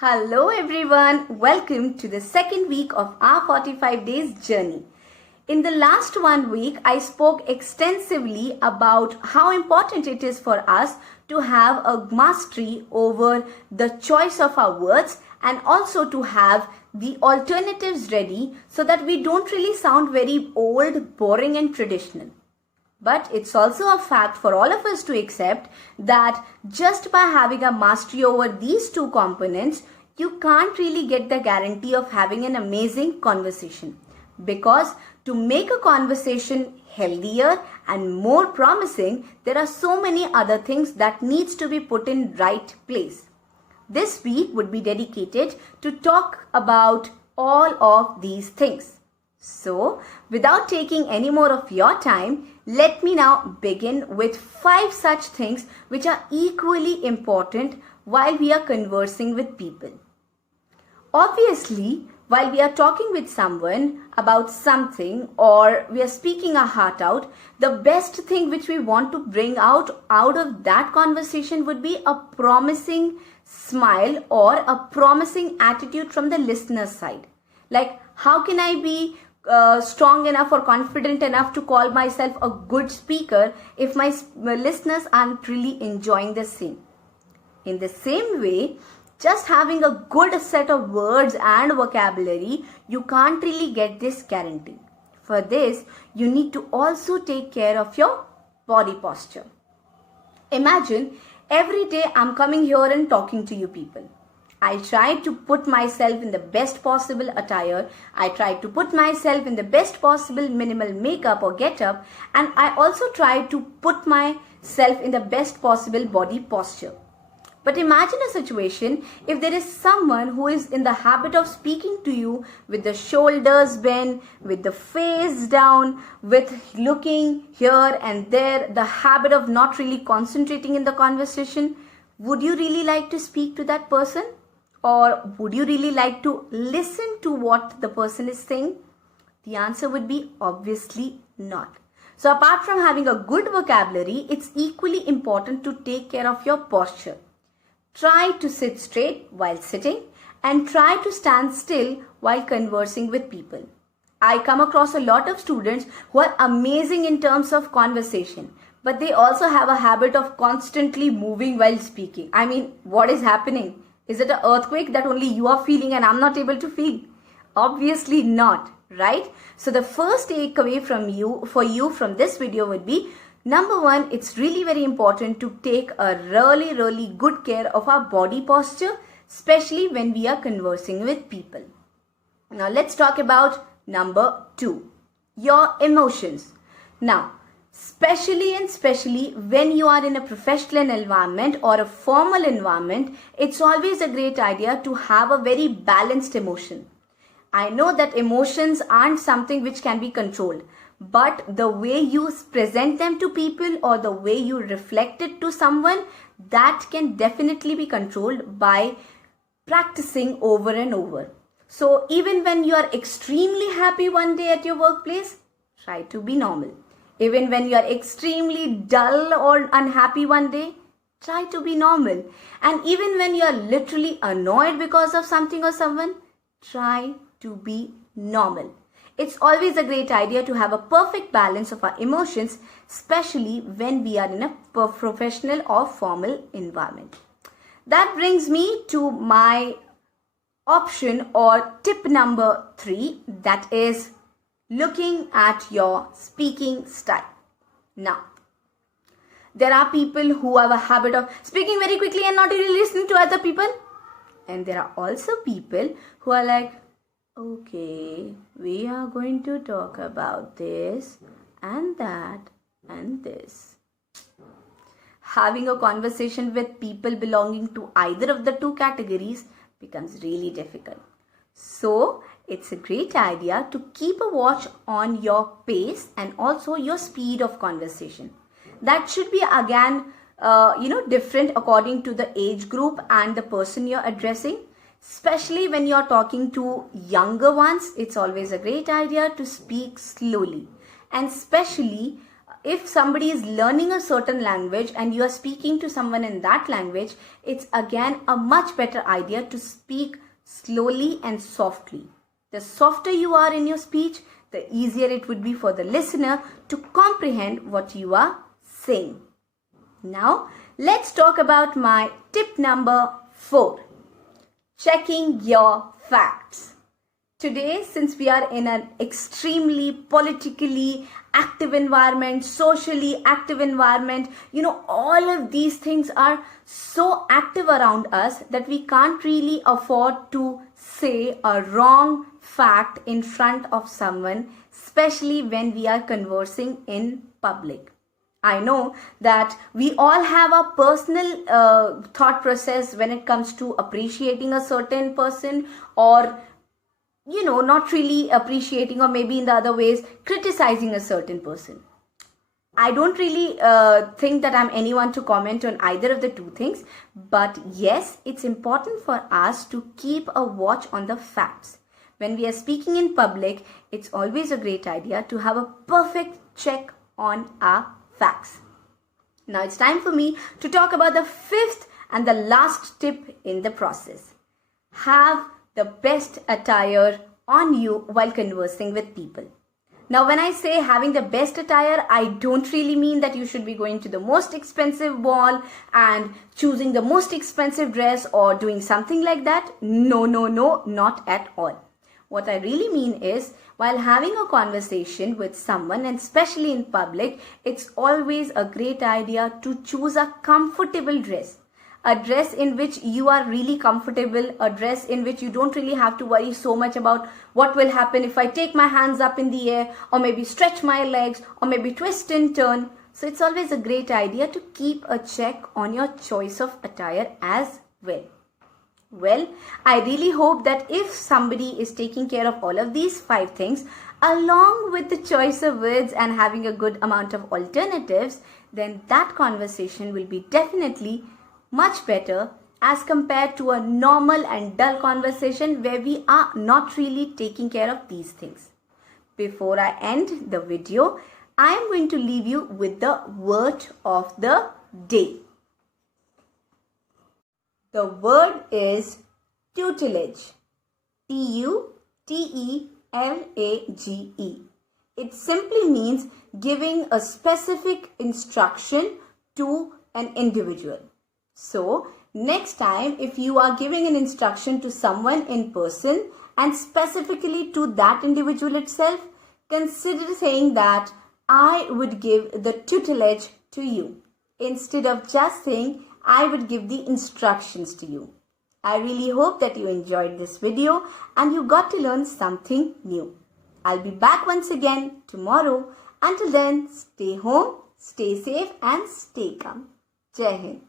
Hello everyone, welcome to the second week of our 45 days journey. In the last 1 week, I spoke extensively about how important it is for us to have a mastery over the choice of our words and also to have the alternatives ready so that we don't really sound very old, boring and traditional. But it's also a fact for all of us to accept that just by having a mastery over these two components, you can't really get the guarantee of having an amazing conversation. Because to make a conversation healthier and more promising, there are so many other things that needs to be put in right place. This week would be dedicated to talk about all of these things. So, without taking any more of your time, let me now begin with 5 such things which are equally important while we are conversing with people. Obviously, while we are talking with someone about something or we are speaking our heart out, the best thing which we want to bring out of that conversation would be a promising smile or a promising attitude from the listener's side. Like, how can I be strong enough or confident enough to call myself a good speaker if my listeners aren't really enjoying the same? In the same way, just having a good set of words and vocabulary, you can't really get this guarantee. For this, you need to also take care of your body posture. Imagine every day I'm coming here and talking to you people. I try to put myself in the best possible attire. I try to put myself in the best possible minimal makeup or get-up, and I also try to put myself in the best possible body posture. But imagine a situation if there is someone who is in the habit of speaking to you with the shoulders bent, with the face down, with looking here and there, the habit of not really concentrating in the conversation. Would you really like to speak to that person? Or would you really like to listen to what the person is saying? The answer would be obviously not. So apart from having a good vocabulary, it's equally important to take care of your posture. Try to sit straight while sitting and try to stand still while conversing with people. I come across a lot of students who are amazing in terms of conversation, but they also have a habit of constantly moving while speaking. I mean, what is happening? Is it an earthquake that only you are feeling and I'm not able to feel? Obviously not, right? So the first takeaway for you from this video would be, number 1, it's really very important to take a really good care of our body posture, especially when we are conversing with people. Now let's talk about number 2, your emotions. Now, especially when you are in a professional environment or a formal environment, it's always a great idea to have a very balanced emotion. I know that emotions aren't something which can be controlled, but the way you present them to people or the way you reflect it to someone, that can definitely be controlled by practicing over and over. So even when you are extremely happy one day at your workplace, try to be normal. Even when you are extremely dull or unhappy one day, try to be normal. And even when you are literally annoyed because of something or someone, try to be normal. It's always a great idea to have a perfect balance of our emotions, especially when we are in a professional or formal environment. That brings me to my option or tip number 3, that is looking at your speaking style. Now, there are people who have a habit of speaking very quickly and not really listening to other people. And there are also people who are like, okay, we are going to talk about this and that and this. Having a conversation with people belonging to either of the two categories becomes really difficult. So, it's a great idea to keep a watch on your pace and also your speed of conversation. That should be again, different according to the age group and the person you're addressing. Especially when you're talking to younger ones, it's always a great idea to speak slowly. And especially if somebody is learning a certain language and you are speaking to someone in that language, it's again a much better idea to speak slowly and softly. The softer you are in your speech, the easier it would be for the listener to comprehend what you are saying. Now, let's talk about my tip number 4. Checking your facts. Today, since we are in an extremely politically active environment, socially active environment, all of these things are so active around us that we can't really afford to say a wrong fact in front of someone, especially when we are conversing in public. I know that we all have a personal thought process when it comes to appreciating a certain person, or not really appreciating, or maybe in the other ways criticizing a certain person. I don't really think that I'm anyone to comment on either of the two things, but yes, it's important for us to keep a watch on the facts. When we are speaking in public, it's always a great idea to have a perfect check on our facts. Now it's time for me to talk about the 5th and the last tip in the process. Have the best attire on you while conversing with people. Now, when I say having the best attire, I don't really mean that you should be going to the most expensive ball and choosing the most expensive dress or doing something like that. No, not at all. What I really mean is, while having a conversation with someone, and especially in public, it's always a great idea to choose a comfortable dress. A dress in which you are really comfortable, a dress in which you don't really have to worry so much about what will happen if I take my hands up in the air, or maybe stretch my legs, or maybe twist and turn. So it's always a great idea to keep a check on your choice of attire as well. Well, I really hope that if somebody is taking care of all of these 5 things, along with the choice of words and having a good amount of alternatives, then that conversation will be definitely much better as compared to a normal and dull conversation where we are not really taking care of these things. Before I end the video, I am going to leave you with the word of the day. The word is tutelage. Tutelage. It simply means giving a specific instruction to an individual. So, next time if you are giving an instruction to someone in person and specifically to that individual itself, consider saying that I would give the tutelage to you, instead of just saying I would give the instructions to you. I really hope that you enjoyed this video and you got to learn something new. I'll be back once again tomorrow. Until then, stay home, stay safe and stay calm. Jai Hind.